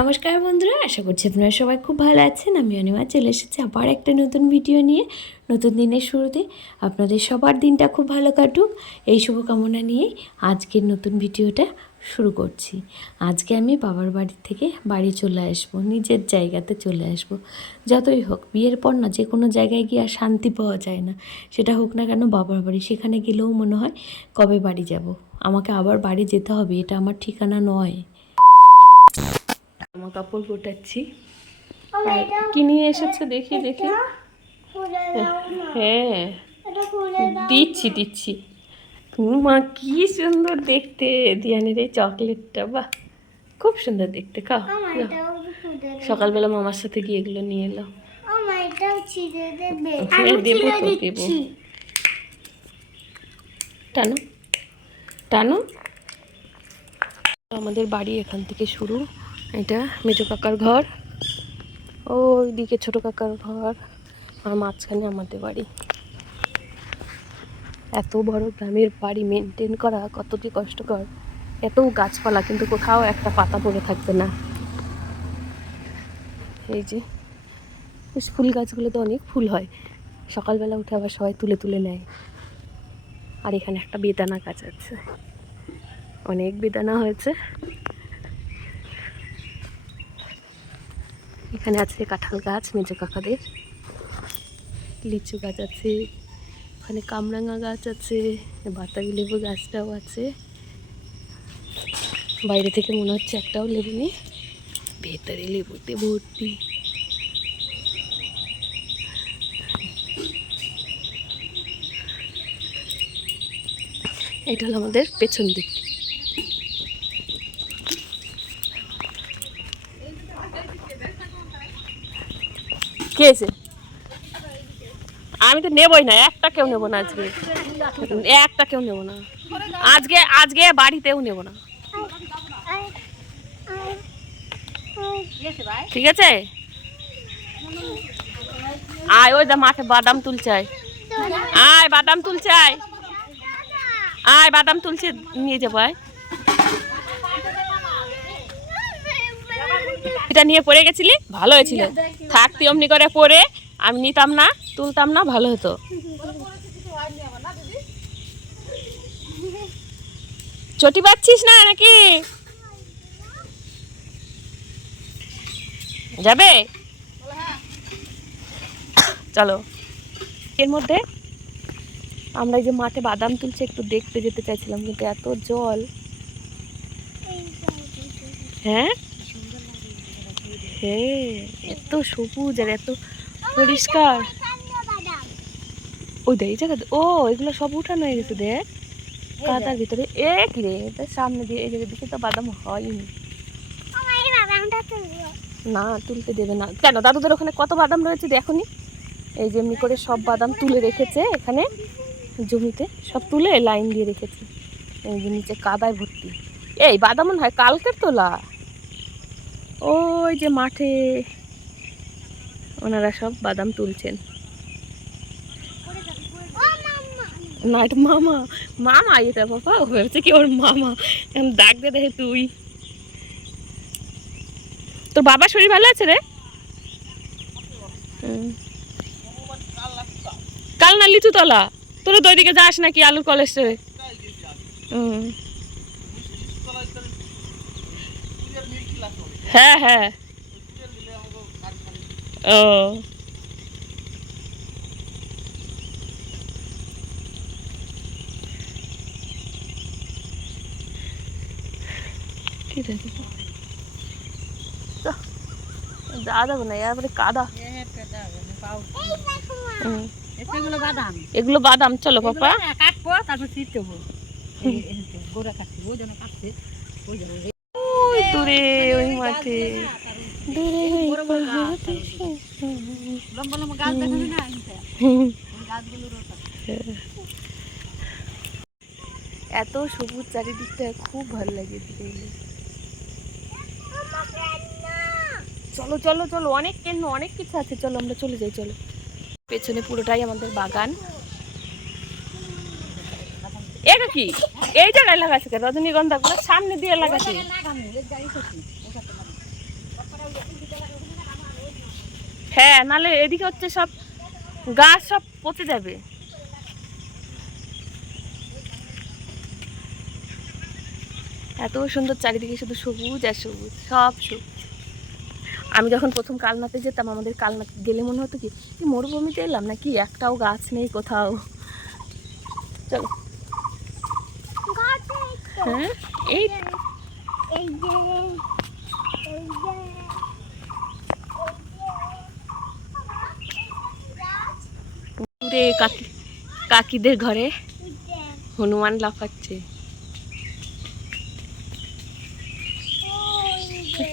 নমস্কার বন্ধুরা, আশা করছি আপনারা সবাই খুব ভালো আছেন। আমি অনিমা চলে এসেছি আবার একটা নতুন ভিডিও নিয়ে। নতুন দিনের শুরুতে আপনাদের সবার দিনটা খুব ভালো কাটুক এই শুভকামনা নিয়েই আজকের নতুন ভিডিওটা শুরু করছি। আজকে আমি বাবার বাড়ি থেকে বাড়ি চলে আসবো, নিজের জায়গাতে চলে আসবো। যতই হোক বিয়ের পর না যে কোনো জায়গায় গিয়ে আর শান্তি পাওয়া যায় না, সেটা হোক না কেন বাবার বাড়ি। সেখানে গেলেও মনে হয় কবে বাড়ি যাব, আমাকে আবার বাড়ি যেতে হবে, এটা আমার ঠিকানা নয়। আমার কাপড় গোটাচ্ছি। কি নিয়ে এসেছে দেখি দেখি। হ্যাঁ দিচ্ছি দিচ্ছি। মা কি সুন্দর দেখতে, দিয়ানের এই চকলেটটা, বাহ খুব সুন্দর দেখতে। খাও, সকালবেলা মামার সাথে গিয়ে এগুলো নিয়ে এলাম। দেবো তো দেবো। টানো টানো। আমাদের বাড়ি এখান থেকে শুরু। এটা মেজো কাকার ঘর, ওইদিকে ছোট কাকার ঘর, আর মাঝখানে আমাদের বাড়ি। এত বড় গ্রামের বাড়ি মেনটেন করা কতটি কষ্টকর। এত গাছপালা কিন্তু কোথাও একটা পাতা পড়ে থাকবে না। এই যে ফুল গাছগুলো তো অনেক ফুল হয়, সকালবেলা উঠে আবার সবাই তুলে তুলে নেয়। আর এখানে একটা বেদানা গাছ আছে, অনেক বেদানা হয়েছে। এখানে আছে কাঁঠাল গাছ মেজো কাকাদের, লিচু গাছ আছে, ওখানে কামরাঙা গাছ আছে, বাতাবি লেবু গাছটাও আছে। বাইরে থেকে মনে হচ্ছে একটাও লেবু নেই, ভেতরে লেবুতে ভর্তি। এটা হলো আমাদের পেছন দিক। কে আছে? আমি তো নেবই না, একটা কেউ নেবো না আজকে, একটা কেউ নেবো না আজকে, আজকে বাড়িতেও নেবো না। ঠিক আছে, আয় ওই দা মাঠে বাদাম তুলছে, আয় বাদাম তুলছে, আয় বাদাম তুলছে, নিয়ে যাবো। আয়, এটা নিয়ে পড়ে গেছিলি, ভালো হয়েছিল। থাকতি অমনি করে পড়ে, আমি নিতাম না, তুলতাম না, ভালো হতো। চটি পাচ্ছিস না নাকি? যাবে, চলো। এর মধ্যে আমরা এই যে মাঠে বাদাম তুলছে একটু দেখতে যেতে চাইছিলাম, কিন্তু এত জল। হ্যাঁ হ্যাঁ, এত সবুজ আর এত পরিষ্কার। ওই দেখ এই জায়গা, ও এগুলো সব উঠানো হয়ে গেছে, দেখ কাদার ভিতরে। এক রে সামনে দিয়ে এই জায়গার দিকে তো বাদাম হয়নি। না তুলতে দেবে না কেন? দাদুদের ওখানে কত বাদাম রয়েছে দেখনি? এই যে এমনি করে সব বাদাম তুলে রেখেছে, এখানে জমিতে সব তুলে লাইন দিয়ে রেখেছে। এই যে নিচে কাদায় ভর্তি। এই বাদাম মনে হয় কালকের তোলা। ওই যে মাঠে ওনারা সব বাদাম তুলছেন। না এটা মামা, মামা এটা বাবা, ভেবেছে কি ওর মামা, ডাক দে দেখে তুই। তোর বাবার শরীর ভালো আছে রে? কাল না লিচু তলা, তোরা তো ওইদিকে যাস নাকি আলুর কলেজে? হ্যাঁ হ্যাঁ, ও কি দেখি যা যাবো না, এবারে কাদা। এগুলো বাদাম, চলো পাপা। দূরে ওই মাঠে, দূরে এত সবুজ চারিদিকটা, খুব ভালো লাগে দেখতে। চলো চলো চলো, অনেক কেন অনেক কিছু আছে, চলো আমরা চলে যাই। চলো, পেছনে পুরোটাই আমাদের বাগান। এটা কি এই জায়গায় লাগাচ্ছে? রজনীগন্ধা গুলো সামনে দিয়ে লাগাচ্ছে। হ্যাঁ, নালে এদিকে হচ্ছে সব গাছ সব পচে যাবে। এত সুন্দর চারিদিকে শুধু সবুজ আর সবুজ, সব সবুজ। আমি যখন প্রথম কালনাতে যেতাম, আমাদের কালনাতে গেলে মনে হতো কি মরুভূমিতে এলাম নাকি, একটাও গাছ নেই কোথাও। চলো। হ্যাঁ, এই পুরে কাকিদের ঘরে হনুমান লাফাচ্ছে।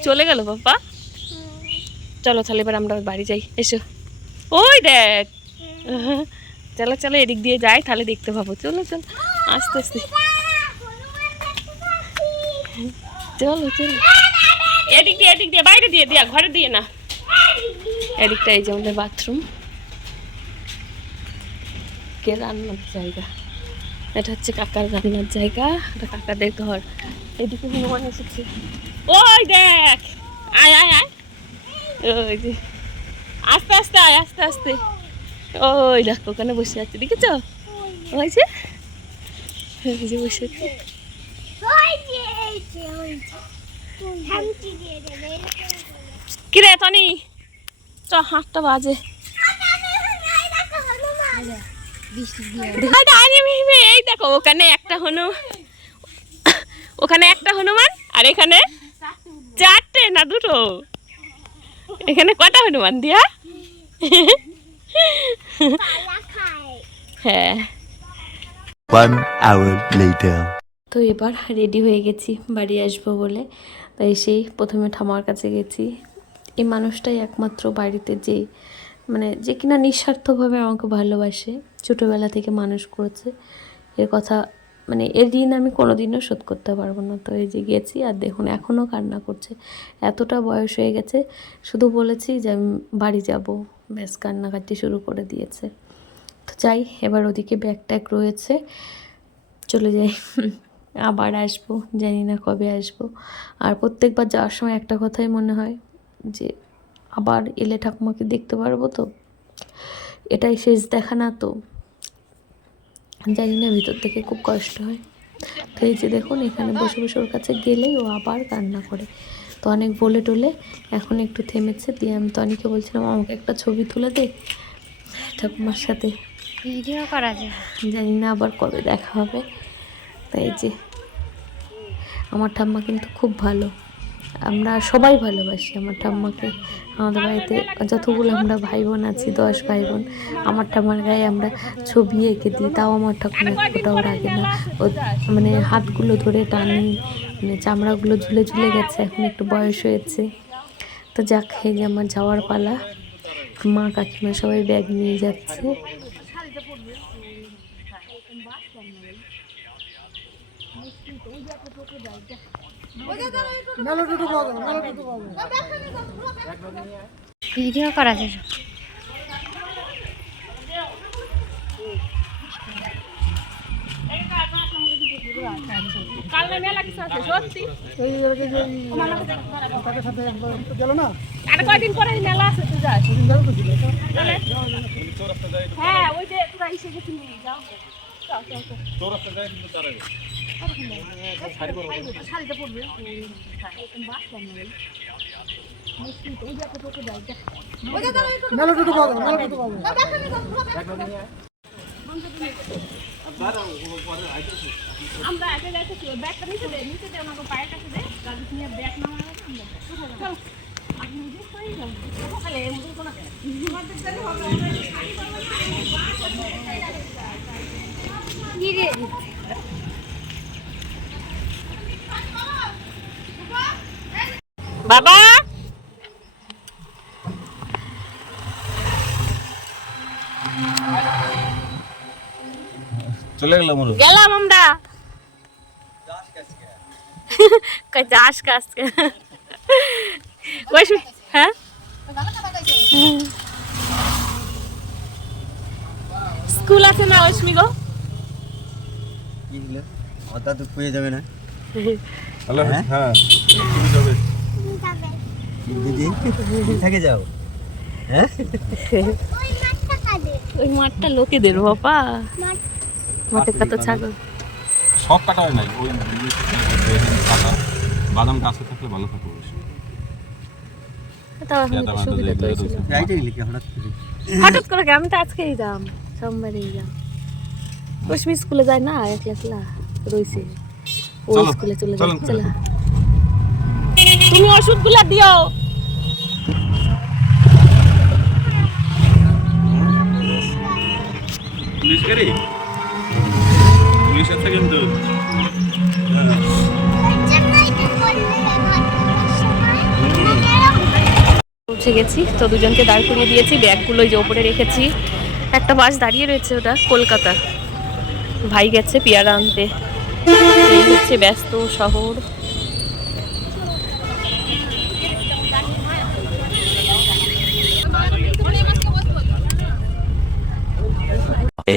চলে গেল বাবা। চলো তাহলে এবার আমরা বাড়ি যাই, এসো। ওই দেখ, চলো চলো এদিক দিয়ে যাই, তাহলে দেখতে পাবো। চলো চলো আস্তে আস্তে, চলো চলো। এদিক দিয়ে বাইরে দিয়ে দিয়া, ঘরে দিয়ে না, এদিকটা। এই যে আমাদের বাথরুম, কে রান্নার জায়গা, এটা হচ্ছে কাকার রান্নার জায়গা, এটা কাকাদের ঘর। এদিকে হনুমান এসেছে, ওই দেখ, আয় আয় আয়, ওই যে আস্তে আস্তে আয়, আস্তে আস্তে। ওই দেখ ওখানে বসে আছে, দেখেছ? ওই যে বসে আছে। কিরে টনি, চ 8টা বাজে। এই দেখো ওখানে একটা হনুমান, আর এখানে 4টে না 2টো। এখানে কটা হনুমান দিয়া? হ্যাঁ। তো এবার রেডি হয়ে গেছি বাড়ি আসবো বলে। তাই সেই প্রথমে ঠাম্মার কাছে গেছি। এই মানুষটাই একমাত্র বাড়িতে যে কিনা নিঃস্বার্থভাবে আমাকে ভালোবাসে, ছোটোবেলা থেকে মানুষ করেছে। এর কথা এর ঋণ আমি কোনোদিনও শোধ করতে পারবো না। তো এই যে গেছি, আর দেখুন এখনও কান্না করছে। এতটা বয়স হয়ে গেছে, শুধু বলেছি যে আমি বাড়ি যাব, ব্যাস কান্নাকাটি শুরু করে দিয়েছে। তো যাই, এবার ওদিকে ব্যাগ ট্যাগ রয়েছে, চলে যাই। আবার আসবো, জানি না কবে আসবো। আর প্রত্যেকবার যাওয়ার সময় একটা কথাই মনে হয় যে আবার এলে ঠাকুমাকে দেখতে পারবো তো, এটাই শেষ দেখা না তো, জানি না, ভিতর থেকে খুব কষ্ট হয়। তো এই যে দেখুন এখানে বসে বসে ওর কাছে গেলেই ও আবার কান্না করে। তো অনেক বলে টলে এখন একটু থেমেছে। দিয়ে আমি তনিকে বলছিলাম আমাকে একটা ছবি তুলে দে ঠাকুমার সাথে, ভিডিও করা যায়, জানি না আবার কবে দেখা হবে। তাই যে আমার ঠাম্মা কিন্তু খুব ভালো, আমরা সবাই ভালোবাসি আমার ঠাম্মাকে। আমাদের বাড়িতে যতগুলো আমরা ভাই বোন আছি, 10 ভাই বোন, আমার ঠাম্মার গায়ে আমরা ছবি এঁকে দিই, তাও আমার ঠাকুমা ফোটাও রাখে না। ও হাতগুলো ধরে টানি, চামড়াগুলো ঝুলে ঝুলে গেছে, এখন একটু বয়স হয়েছে। তো যাক, এই যে আমার যাওয়ার পালা। মা কাকিমা সবাই ব্যাগ নিয়ে যাচ্ছে। ভিডিও করা যায়। কয়দিন পরে মেলা আছে, তুই যাস? হ্যাঁ, ওই যে তোরা এসে গেছিলি, যাও শাড়িটা পড়বে। আমরা আগে যাইতেছি, ব্যাগটা নিচে দে, ওনাকে পায়ের কাছে দে, গাড়ি নিয়ে ব্যাগ নামায় রাখো। চল আপনি নিজে কই যান, সকালে মুখে কোনা আমাদের জানি হবে কি রে বাবা। চলে গেলাম আমরা যাস কাজকে। হ্যাঁ, স্কুল আছে না ঐশ্মী গো? তো পেয়ে যাবে না। হ্যালো, হ্যাঁ দিদি থেকে যাও। হ্যাঁ ওই মাঠটা লোকেদের বাবা, মাঠে কত ছাগল। সব কাটা হয় নাই, ওই কাটা বাদাম গাছে থাকলে ভালো থাকবে বেশি। তাও এখন একটু সুবিধা তো হয়েছিল। রাইটে গেলি কি হঠাৎ করে? হঠাৎ করে কি? আমি তো আজকেই যাম, সোমবারেই যাম। রশ্মি স্কুলে যায় না, একলা একলা রইছে। ও চলো, স্কুলে চলে চলো, যায়। চলো তুমি ওষুধগুলা দিও। পুলিশ গাড়ি, পুলিশ আছে কিন্তু। পৌঁছে গেছি, তো দুজনকে দাঁড় করিয়ে দিয়েছি, ব্যাগগুলো যে ওপরে রেখেছি। একটা বাস দাঁড়িয়ে রয়েছে, ওটা কলকাতা। ভাই গেছে পেয়ারা আনতে। এই হচ্ছে ব্যস্ত শহর।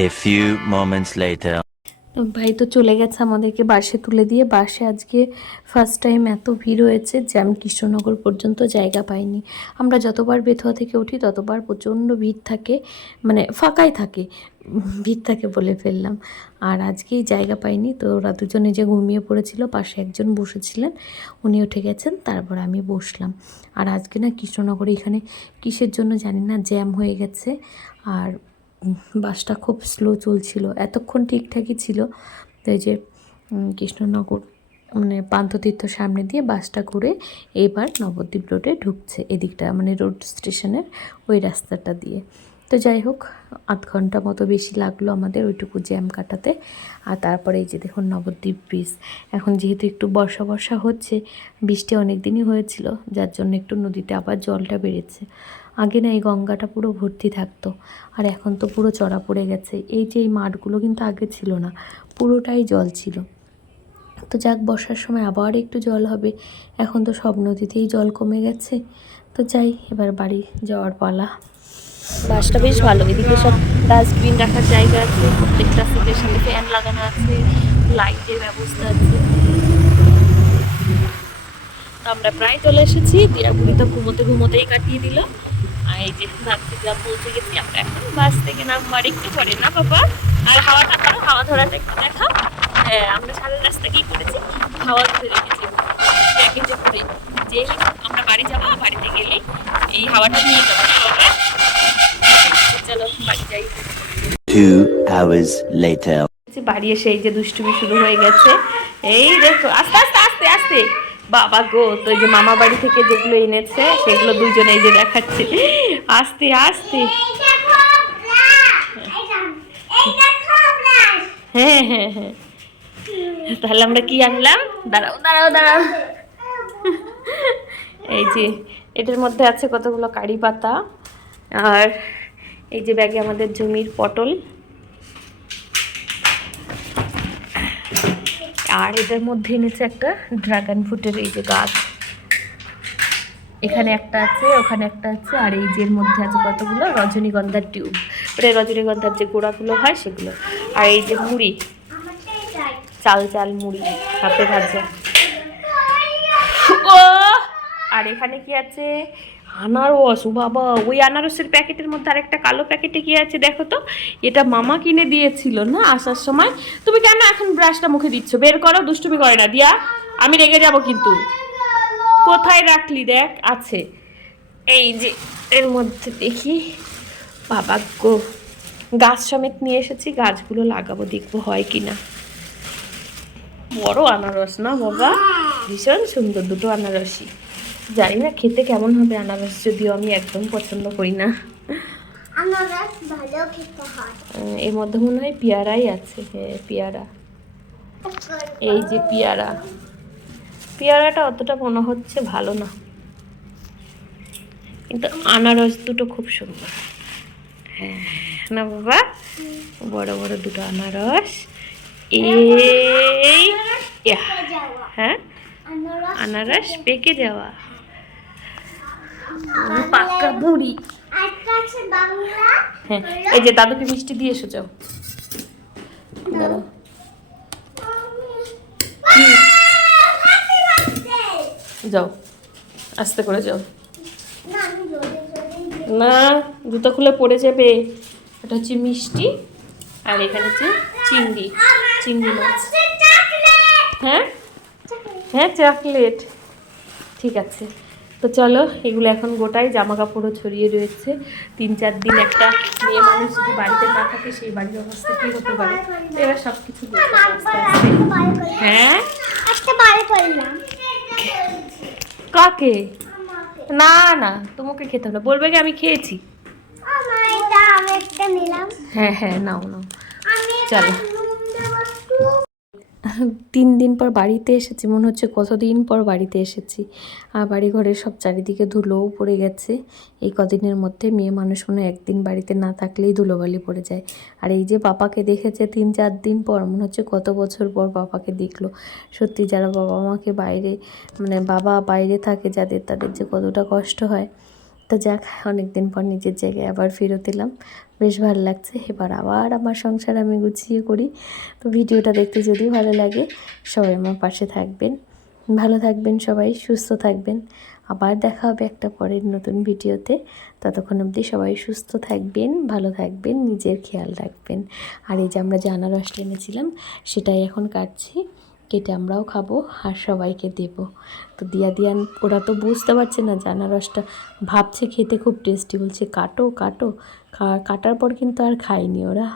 A few moments later. ভাই তো চলে গেছে আমাদেরকে বাসে তুলে দিয়ে। বাসে আজকে ফার্স্ট টাইম এত ভিড় হয়েছে যে আমি কৃষ্ণনগর পর্যন্ত জায়গা পাইনি। আমরা যতবার বেথুয়া থেকে উঠি ততবার প্রচণ্ড ভিড় থাকে, মানে ফাঁকাই থাকে, ভিড় থাকে বলে ফেললাম। আর আজকেই জায়গা পাইনি, তো ওরা দুজনে যে ঘুমিয়ে পড়েছিল, পাশে একজন বসেছিলেন, উনি উঠে গেছেন, তারপর আমি বসলাম। আর আজকে না কৃষ্ণনগরে এখানে কিসের জন্য জানি না জ্যাম হয়ে গেছে, আর বাসটা খুব স্লো চলছিল। এতক্ষণ ঠিকঠাকই ছিল। তো এই যে কৃষ্ণনগর মানে পান্থতীর্থ সামনে দিয়ে বাসটা ঘুরে এবার নবদ্বীপ রোডে ঢুকছে, এদিকটা মানে রোড স্টেশনের ওই রাস্তাটা দিয়ে। তো যাই হোক, আধ ঘন্টা মতো বেশি লাগলো আমাদের ওইটুকু জ্যাম কাটাতে। আর তারপরে এই যে দেখুন নবদ্বীপ ব্রিজ। এখন যেহেতু একটু বর্ষা বর্ষা হচ্ছে, বৃষ্টি অনেক দিনই হয়েছিল, যার জন্য একটু নদীতে আবার জলটা বেড়েছে। আগে না এই গঙ্গাটা পুরো ভর্তি থাকতো, আর এখন তো পুরো চড়া পড়ে গেছে। এই যে এই মাঠগুলো কিন্তু আগে ছিল না, পুরোটাই জল ছিল। তো যাক, বর্ষার সময় আবার একটু জল হবে। এখন তো সব নদীতেই জল কমে গেছে। তো যাই, এবার বাড়ি যাওয়ার পালা। বাসটা বেশ ভালো, এদিকে সব ডাস্টবিন রাখার জায়গা আছে, প্রত্যেকটা সিটের সামনে ফ্যান লাগানো আছে, লাইটের ব্যবস্থা আছে। আমরা প্রায় চলে এসেছি। দিয়াগুড়ি তো ঘুমোতে ঘুমোতেই কাটিয়ে দিল। আর এই যে নাগরিকরা পৌঁছে গেছি আমরা। এখন বাস থেকে নামবার একটু পরে না বাবা। আর হাওয়াটা ধরো, হাওয়া ধরাটা একটু দেখা। হ্যাঁ, আমরা সারা রাস্তা কি করেছি, হাওয়া ধরে রেখেছি প্যাকেটে করে। যে আমরা বাড়ি যাবো, বাড়িতে গেলেই এই হাওয়াটা নিয়ে যাবো না বাবা। চলো বাড়ি যাই। 2 hours later. বাড়ি এসে এই যে দুষ্টুমি শুরু হয়ে গেছে। এই দেখো, আস্তে আস্তে আস্তে আস্তে বাবা গো। তো এই যে মামা বাড়ি থেকে যেগুলো এনেছে সেগুলো দুইজনে এই যে দেখাচ্ছে, আস্তে আস্তে। হ্যাঁ হ্যাঁ হ্যাঁ, তাহলে আমরা কি আনলাম, দাঁড়াও দাঁড়াও দাঁড়াও। এই যে এটার মধ্যে আছে কতগুলো কারি পাতা, আর এই যে ব্যাগে আমাদের জমির পটল, আর এটার মধ্যে এনেছে একটা ড্রাগন ফ্রুটের এই যে গাছ। এখানে একটা আছে, ওখানে একটা আছে, আর এই যে এর মধ্যে আছে কতগুলো রজনীগন্ধার টিউব, ওটা রজনীগন্ধার যে গোড়াগুলো হয় সেগুলো। আর এই যে মুড়ি, চাল চাল মুড়ি হাতে ভাজা। ও, আর এখানে কি আছে, আনারস। ও বাবা, ওই আনারসের প্যাকেটের মধ্যে আরেকটা কালো প্যাকেটে কি আছে দেখো তো। এটা মামা কিনে দিয়েছিল না আসার সময়। তুমি কেন এখন ব্রাশটা মুখে দিচ্ছ? বের করো, দুষ্টুমি করে না দিয়া, আমি রেগে যাব কিন্তু। কোথায় রাখলি দেখ, আছে এই যে এর মধ্যে। দেখি বাবা গো, গাছ সমেত নিয়ে এসেছি, গাছগুলো লাগাবো, দেখবো হয় কি না। বড় আনারস না বাবা, ভীষণ সুন্দর দুটো আনারসই। জানি না খেতে কেমন হবে আনারস, যদিও আমি একদম পছন্দ করি না। আনারস ভালো খেতে হয়। এর মধ্যে মনে হয় পেয়ারাই আছে। হ্যাঁ পেয়ারা, এই যে পেয়ারা। পেয়ারাটা অতটা মনে হচ্ছে ভালো না, কিন্তু আনারস দুটো খুব সুন্দর। হ্যাঁ না বাবা, বড় বড় দুটো আনারস। এই হ্যাঁ, আনারস পেকে যাওয়া, পাকা বুড়ি। হ্যাঁ, এই যে দাদুকে মিষ্টি দিয়ে এসো, যাও দাঁড়াও। যাও আস্তে করে যাও। না, জুতো খুলে পড়ে যাবে। এটা হচ্ছে মিষ্টি, আর এখানে হচ্ছে চিংড়ি মাছ। হ্যাঁ হ্যাঁ, চকলেট। ঠিক আছে, তো চলো, এগুলো এখন গোটাই জামা কাপড়ও ছড়িয়ে রয়েছে। 3-4 দিন একটা মেয়ে মানুষ যদি বাড়িতে না থাকে, সেই বাড়ির অবস্থা কী হতে পারে। তো এবার সব কিছু হ্যাঁ, একটা বার করলাম। কাকে? না না, তোমাকে খেতে হবে না, বলবে কি আমি খেয়েছি। আমার এটা আমি একটা নিলাম। হ্যাঁ হ্যাঁ, নাও আমি চলো। 3 দিন পর বাড়িতে এসেছি, মনে হচ্ছে কতদিন পর বাড়িতে এসেছি। আর বাড়ি ঘরের সব চারিদিকে ধুলোও পড়ে গেছে। এই কদিনের মধ্যে মেয়ে মানুষ মনে হয় একদিন বাড়িতে না থাকলেই ধুলোবালি পড়ে যায়। আর এই যে পাপাকে দেখেছে 3-4 দিন পর, মনে হচ্ছে কত বছর পর পাপাকে দেখলো। সত্যি যারা বাবা মাকে বাইরে, মানে বাবা বাইরে থাকে যাদের, তাদের যে কতটা কষ্ট হয়। তো যাক, অনেক দিন পর নিজের জায়গায় আবার ফেরত এলাম, বেশ ভালো লাগছে। এবার আবার আমার সংসার আমি গুছিয়ে করি। তো ভিডিওটা দেখতে যদি ভালো লাগে, সবাই আমার পাশে থাকবেন, ভালো থাকবেন, সবাই সুস্থ থাকবেন। আবার দেখা হবে একটা পরের নতুন ভিডিওতে। ততক্ষণ অবধি সবাই সুস্থ থাকবেন, ভালো থাকবেন, নিজের খেয়াল রাখবেন। আর এই যে আমরা যে আনারসটা এনেছিলাম, সেটাই এখন কাটছি, কেটে আমরাও খাবো আর সবাইকে দেব। তো দিয়ান ওরা তো বুঝতে পারছে না যে আনারসটা, ভাবছে খেতে খুব টেস্টি, বলছে কাটো কাটো। কাটার পর কিন্তু আর খায়নি ওরা।